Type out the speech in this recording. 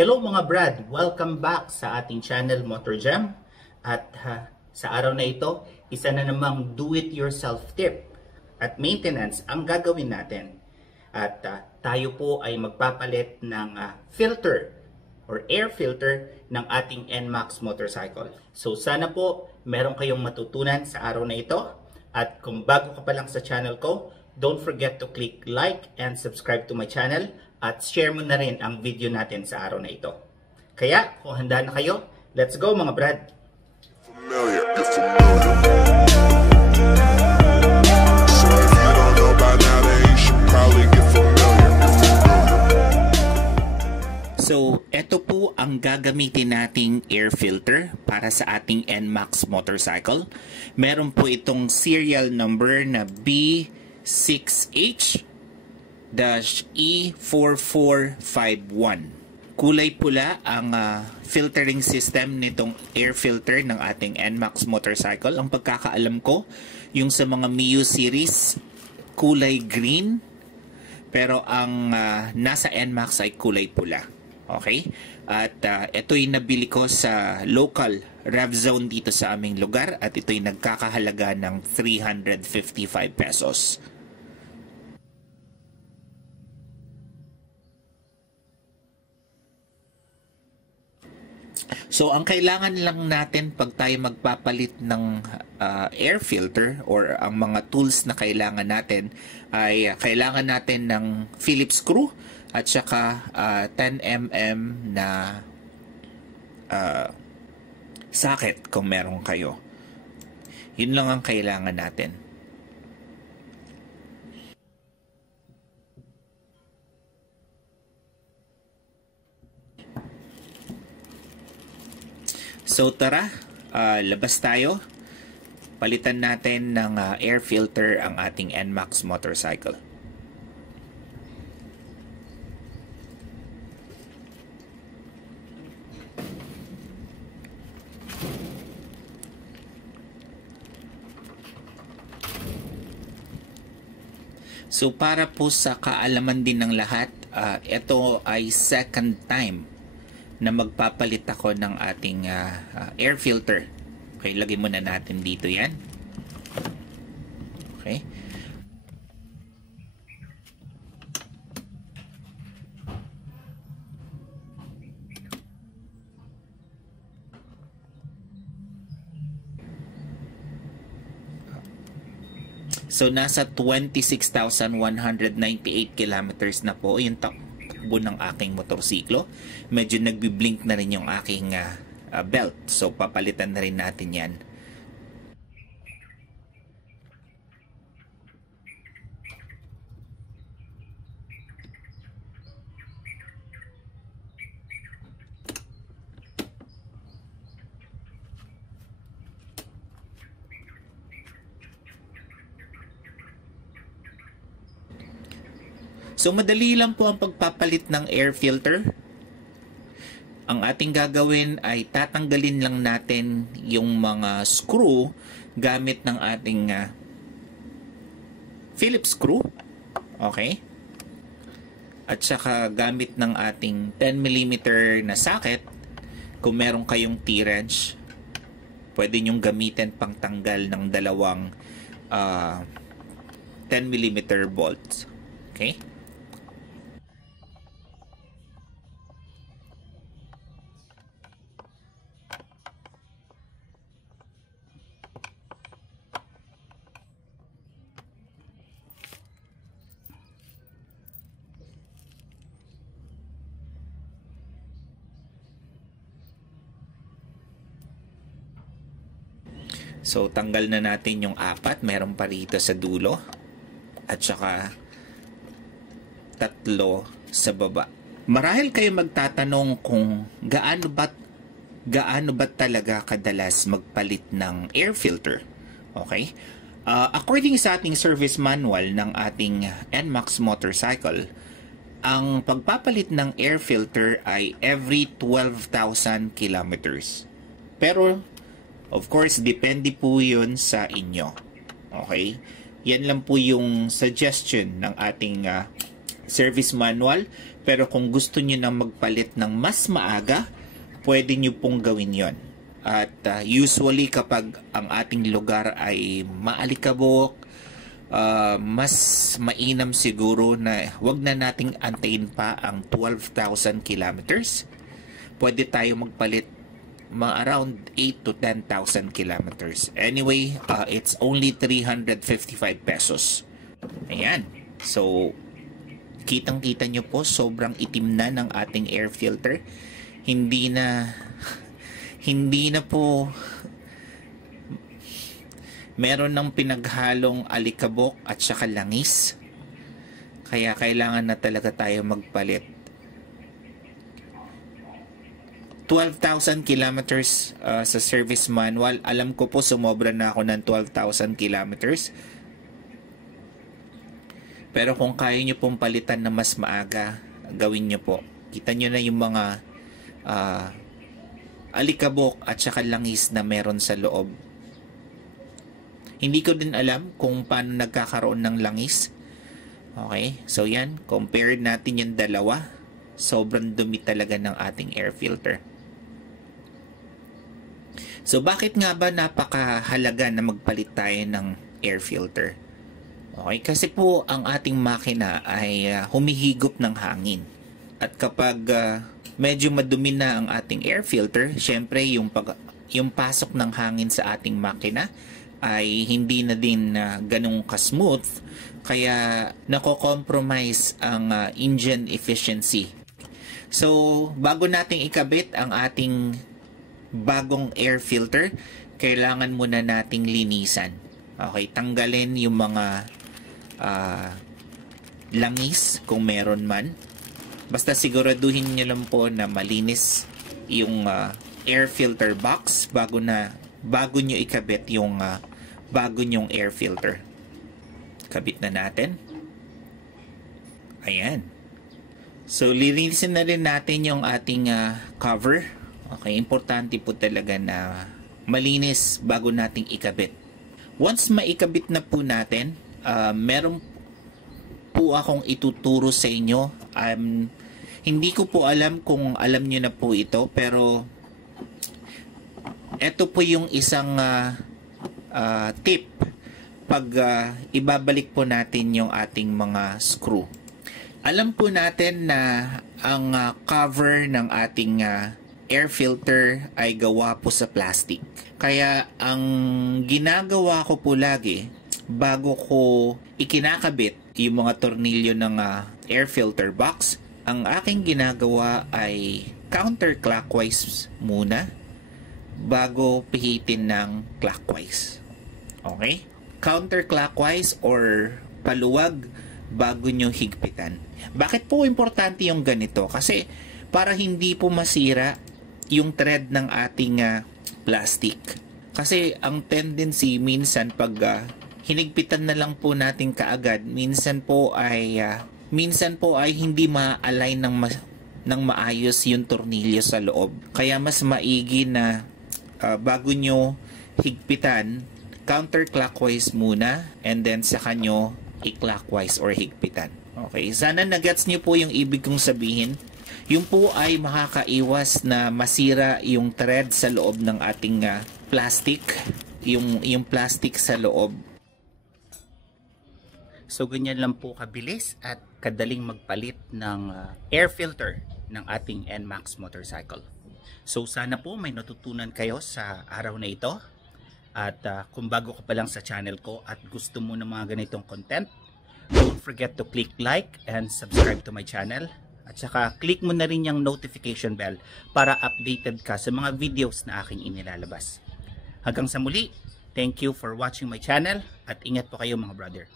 Hello mga Brad! Welcome back sa ating channel Motor Jam. At sa araw na ito, isa na namang do-it-yourself tip at maintenance ang gagawin natin. At tayo po ay magpapalit ng filter or air filter ng ating NMAX motorcycle. So sana po meron kayong matutunan sa araw na ito. At kung bago ka pa lang sa channel ko, don't forget to click like and subscribe to my channel at share mo na rin ang video natin sa araw na ito. Kaya kung handa na kayo, let's go mga Brad! Familiar. So if you don't know by now, then you should probably get familiar. So, ito po ang gagamitin nating air filter para sa ating NMAX motorcycle. Meron po itong serial number na B6H-E4451. Kulay pula ang filtering system nitong air filter ng ating NMAX motorcycle. Ang pagkakaalam ko, yung sa mga Mio series, kulay green. Pero ang nasa NMAX ay kulay pula. Okay? At ito'y nabili ko sa local rev zone dito sa aming lugar. At ito'y nagkakahalaga ng 355 pesos. So, ang kailangan lang natin pag tayo magpapalit ng air filter or ang mga tools na kailangan natin ay kailangan natin ng Phillips screw at saka 10mm na socket kung meron kayo. Yun lang ang kailangan natin. So tara, labas tayo. Palitan natin ng air filter ang ating NMAX motorcycle. So para po sa kaalaman din ng lahat, ito ay second time na magpapalit ako ng ating air filter. Okay, lagay muna natin dito yan. Okay. So, nasa 26,198 kilometers na po yung takbo ng aking motorsiklo. Medyo nagbi-blink na rin yung aking belt. So, papalitan na rin natin yan. So, madali lang po ang pagpapalit ng air filter. Ang ating gagawin ay tatanggalin lang natin yung mga screw gamit ng ating Phillips screw. Okay? At saka gamit ng ating 10mm na socket. Kung meron kayong T-wrench, pwede nyong gamitin pang tanggal ng dalawang 10mm bolts. Okay? So, tanggal na natin yung apat. Meron pa rito sa dulo. At saka, 3 sa baba. Marahil kayo magtatanong kung gaano ba talaga kadalas magpalit ng air filter. Okay? According sa ating service manual ng ating NMAX motorcycle, ang pagpapalit ng air filter ay every 12,000 kilometers. Pero, of course, depende po yun sa inyo. Okay? Yan lang po yung suggestion ng ating service manual. Pero kung gusto nyo na magpalit ng mas maaga, pwede nyo pong gawin yon. At usually kapag ang ating lugar ay maalikabok, mas mainam siguro na wag na nating antayin pa ang 12,000 kilometers. Pwede tayo magpalit mga around 8 to 10,000 kilometers. Anyway, it's only 355 pesos. Ayan. So, kitang-kita nyo po, sobrang itim na ng ating air filter. Hindi na po meron ng pinaghalong alikabok at saka langis. Kaya kailangan na talaga tayo magpalit. 12,000 kilometers sa service manual. Alam ko po sumobra na ako ng 12,000 kilometers. Pero kung kaya nyo pong palitan na mas maaga, gawin nyo po. Kita nyo na yung mga alikabok at saka langis na meron sa loob. Hindi ko din alam kung paano nagkakaroon ng langis. Okay, so yan. Compare natin yung dalawa. Sobrang dumi talaga ng ating air filter. So bakit nga ba napakahalaga na magpalit tayo ng air filter? Okay, kasi po ang ating makina ay humihigop ng hangin. At kapag medyo madumi na ang ating air filter, syempre yung pasok ng hangin sa ating makina ay hindi na din ganong ka-smooth, kaya nako-compromise ang engine efficiency. So bago nating ikabit ang ating bagong air filter, kailangan muna nating linisan. Okay, tanggalin yung mga langis kung meron man. Basta siguraduhin nyo lang po na malinis yung air filter box bago nyo ikabit yung bago nyong air filter. Kabit na natin. Ayan. So linisin na rin natin yung ating cover. Okay, importante po talaga na malinis bago nating ikabit. Once maikabit na po natin, meron po akong ituturo sa inyo. Hindi ko po alam kung alam nyo na po ito, pero ito po yung isang tip pag ibabalik po natin yung ating mga screw. Alam po natin na ang cover ng ating air filter ay gawa po sa plastic. Kaya ang ginagawa ko po lagi bago ko ikinakabit yung mga tornilyo ng air filter box, ang aking ginagawa ay counterclockwise muna bago pihitin ng clockwise. Okay? Counterclockwise or paluwag bago nyo higpitan. Bakit po importante yung ganito? Kasi para hindi po masira yung thread ng ating plastic. Kasi ang tendency minsan pag hinigpitan na lang po natin kaagad, minsan po ay hindi ma-align ng maayos yung tornilyo sa loob. Kaya mas maigi na bago nyo higpitan, counterclockwise muna and then saka nyo i-clockwise or higpitan. Okay, sana nagets nyo po yung ibig kong sabihin. Yung po ay makakaiwas na masira yung thread sa loob ng ating plastic, yung plastic sa loob. So ganyan lang po kabilis at kadaling magpalit ng air filter ng ating NMAX motorcycle. So sana po may natutunan kayo sa araw na ito. At kung bago ka pa lang sa channel ko at gusto mo ng mga ganitong content, don't forget to click like and subscribe to my channel. At saka click mo na rin yung notification bell para updated ka sa mga videos na aking inilalabas. Hanggang sa muli, thank you for watching my channel at ingat po kayo mga brother.